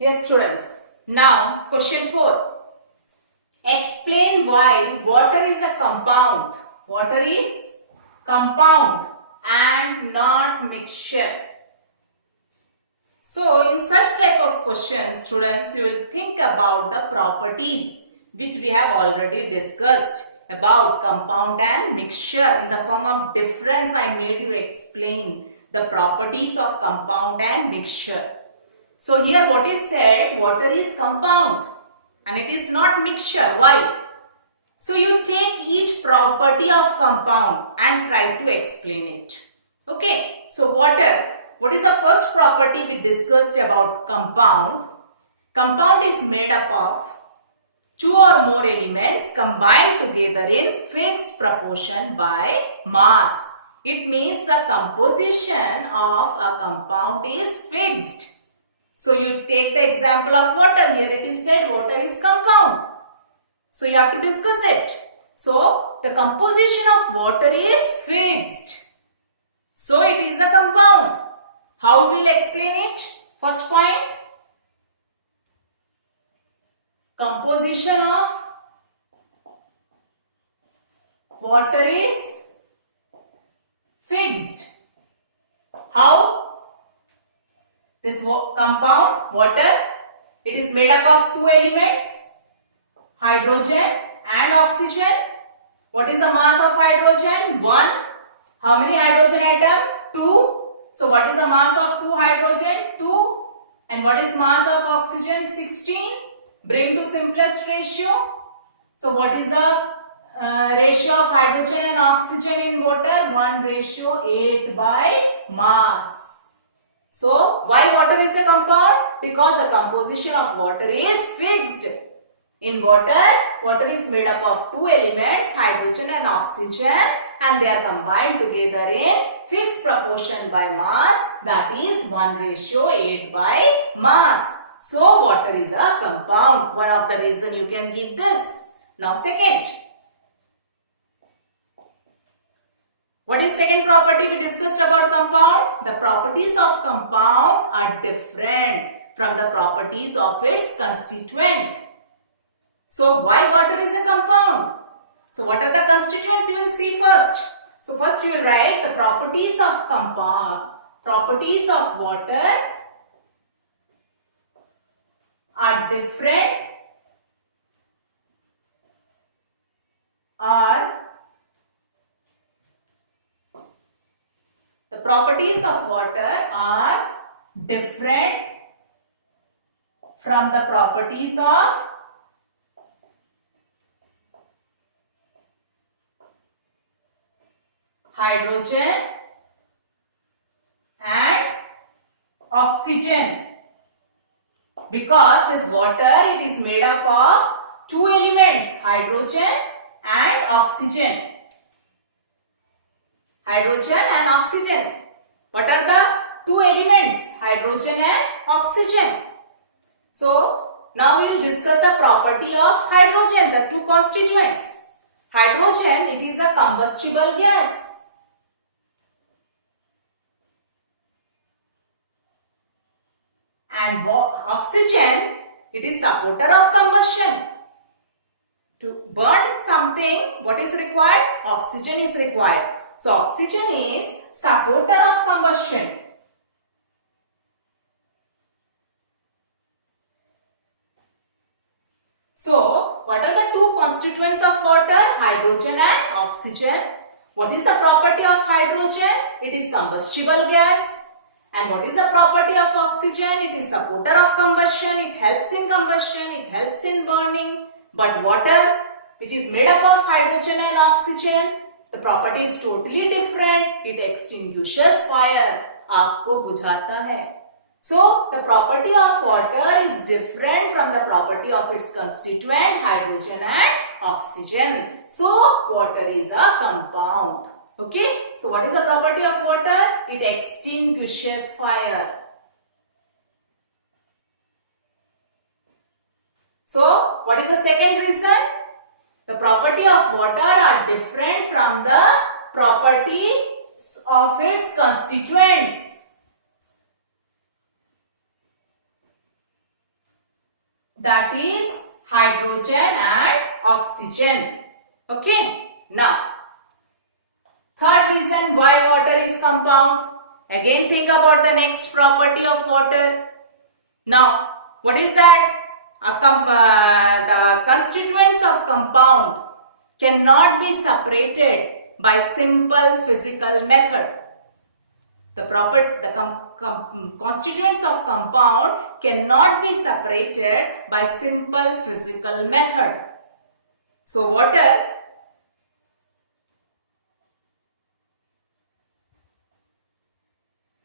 Yes, students. Now, question 4. Explain why water is a compound. Water is compound and not mixture. So, in such type of questions, students, you will think about the properties which we have already discussed about compound and mixture. In the form of difference, I made you explain the properties of compound and mixture. So here what is said, water is compound and it is not mixture. Why? So you take each property of compound and try to explain it. Okay, so water. What is the first property we discussed about compound? Compound is made up of two or more elements combined together in fixed proportion by mass. It means the composition of a compound is fixed. So you take the example of water. Here it is said water is compound. So you have to discuss it. So the composition of water is fixed. So it is a compound. How we will explain it? First point. Composition of water is fixed. How? This compound, water, it is made up of two elements, hydrogen and oxygen. What is the mass of hydrogen? 1. How many hydrogen atom? 2. So what is the mass of 2 hydrogen? 2. And what is mass of oxygen? 16. Bring to simplest ratio. So what is the ratio of hydrogen and oxygen in water? 1:8 by mass. So, why water is a compound? Because the composition of water is fixed. In water, water is made up of two elements, hydrogen and oxygen, and they are combined together in fixed proportion by mass, that is 1:8 by mass. So, water is a compound. One of the reason you can give this. Now, second. What is second property we discussed about compound? The properties of compound are different from the properties of its constituent. So why water is a compound? So what are the constituents you will see first? So first you will write the properties of compound. Properties of water are different The properties of water are different from the properties of hydrogen and oxygen, because this water, it is made up of two elements, hydrogen and oxygen. Hydrogen and oxygen. What are the two elements? Hydrogen and oxygen. So, now we will discuss the property of hydrogen, the two constituents. Hydrogen, it is a combustible gas. And oxygen, it is supporter of combustion. To burn something, what is required? Oxygen is required. So, oxygen is supporter of combustion. So, what are the two constituents of water? Hydrogen and oxygen. What is the property of hydrogen? It is combustible gas. And what is the property of oxygen? It is supporter of combustion. It helps in combustion. It helps in burning. But water, which is made up of hydrogen and oxygen, the property is totally different. It extinguishes fire. आग को बुझाता है. So, the property of water is different from the property of its constituent, hydrogen and oxygen. So, water is a compound. Okay. So, what is the property of water? It extinguishes fire. So, what is the second reason? The property of water are different from the properties of its constituents. that is hydrogen and oxygen. Okay. Now, third reason why water is compound. Again think about the next property of water. Now, what is that? The constituents of compound cannot be separated by simple physical method. The constituents of compound cannot be separated by simple physical method. So water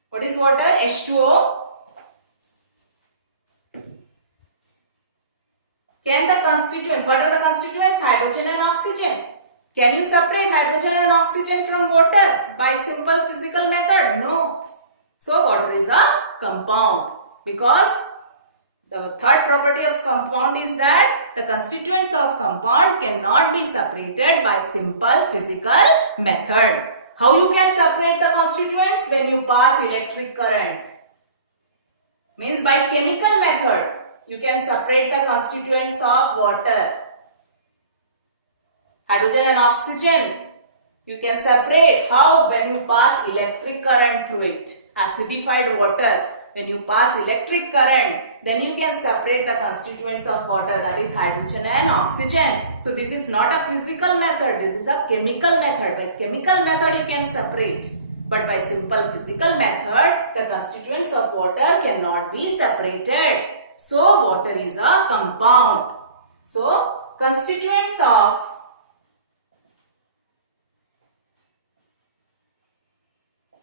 what is water? H2O. Can the constituents, what are the constituents? Hydrogen and oxygen. Can you separate hydrogen and oxygen from water by simple physical method? No. So water is a compound because the third property of compound is that the constituents of compound cannot be separated by simple physical method. How you can separate the constituents? When you pass electric current. Means by chemical method. You can separate the constituents of water. Hydrogen and oxygen. You can separate. How? When you pass electric current through it. Acidified water. When you pass electric current, then you can separate the constituents of water, that is hydrogen and oxygen. So this is not a physical method. This is a chemical method. By chemical method you can separate. But by simple physical method, the constituents of water cannot be separated. So water is a compound. So constituents of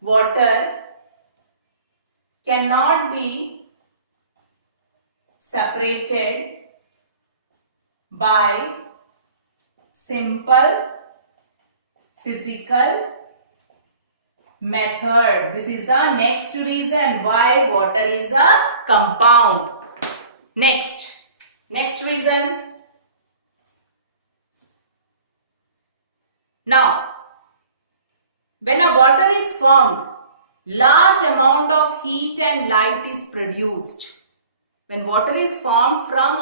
water cannot be separated by simple physical method. This is the next reason why water is a compound. Next reason. Now, when a water is formed, large amount of heat and light is produced. When water is formed from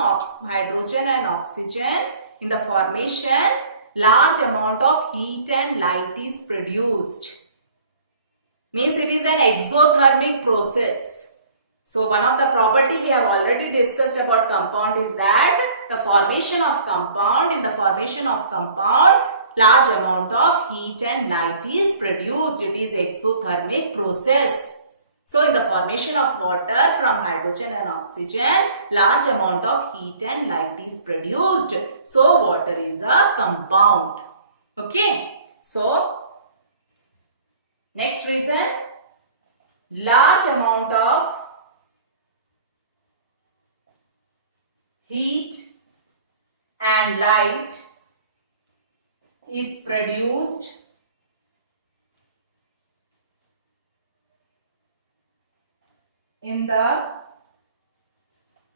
hydrogen and oxygen, in the formation, large amount of heat and light is produced. Means it is an exothermic process. So one of the property we have already discussed about compound is that the formation of compound, in the formation of compound, large amount of heat and light is produced. It is exothermic process. So in the formation of water from hydrogen and oxygen, large amount of heat and light is produced. So water is a compound. Okay. So next reason, large amount of heat and light is produced in the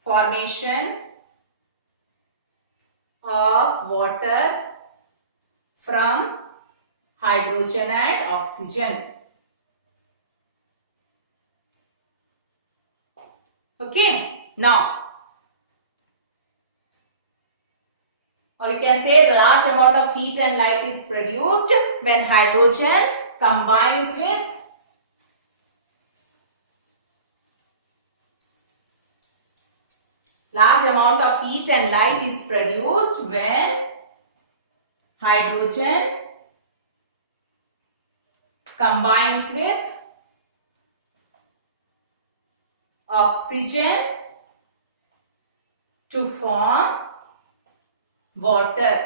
formation of water from hydrogen and oxygen. Okay. Now, or you can say the large amount of heat and light is produced when hydrogen combines with large amount of heat and light is produced when hydrogen combines with oxygen to form water.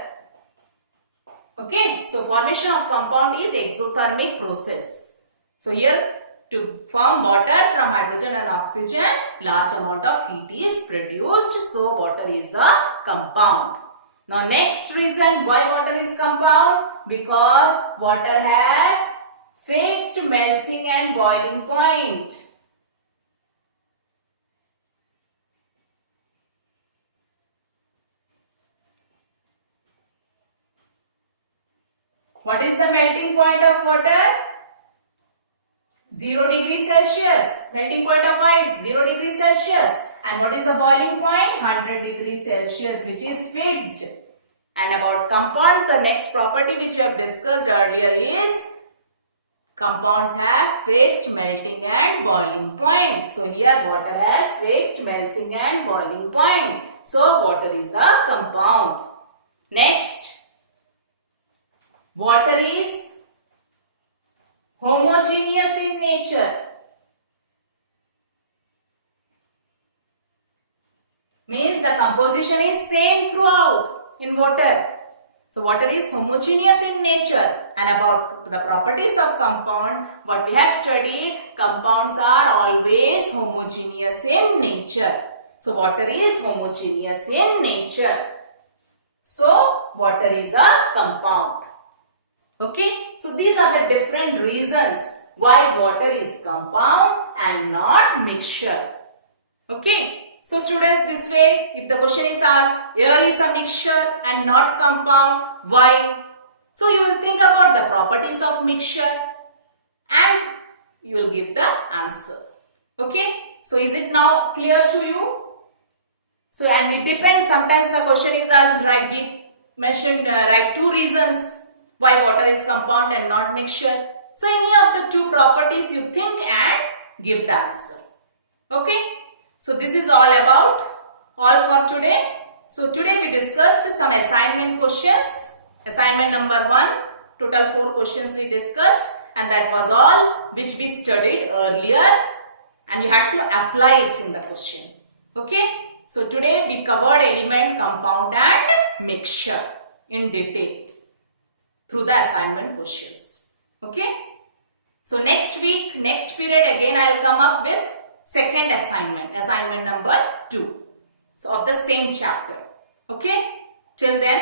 Okay, so formation of compound is exothermic process. So here to form water from hydrogen and oxygen, large amount of heat is produced. So water is a compound. Now next reason why water is compound, because water has fixed melting and boiling point. What is the melting point of water? 0 degrees Celsius. Melting point of ice, 0 degrees Celsius. And what is the boiling point? 100 degrees Celsius, which is fixed. And about compound, the next property which we have discussed earlier is compounds have fixed melting and boiling point. So here water has fixed melting and boiling point. So water is a compound. Next, water is homogeneous in nature. Means the composition is same throughout in water. So water is homogeneous in nature. And about the properties of compound, what we have studied, compounds are always homogeneous in nature. So water is homogeneous in nature. So water is a compound. Okay. So these are the different reasons why water is compound and not mixture. Okay. So students, this way, if the question is asked, here is a mixture and not compound, why? So you will think about the properties of mixture and you will give the answer. Okay. So is it now clear to you? So and it depends, sometimes the question is asked, write two reasons why water is compound and not mixture. So any of the two properties you think and give the answer. Okay. So this is all for today. So today we discussed some assignment questions. Assignment number 1, total 4 questions we discussed, and that was all which we studied earlier, and you had to apply it in the question. Okay. So today we covered element, compound and mixture in detail through the assignment questions. Okay. So next week, next period again I will come up with second assignment, assignment number 2. So of the same chapter. Okay. Till then,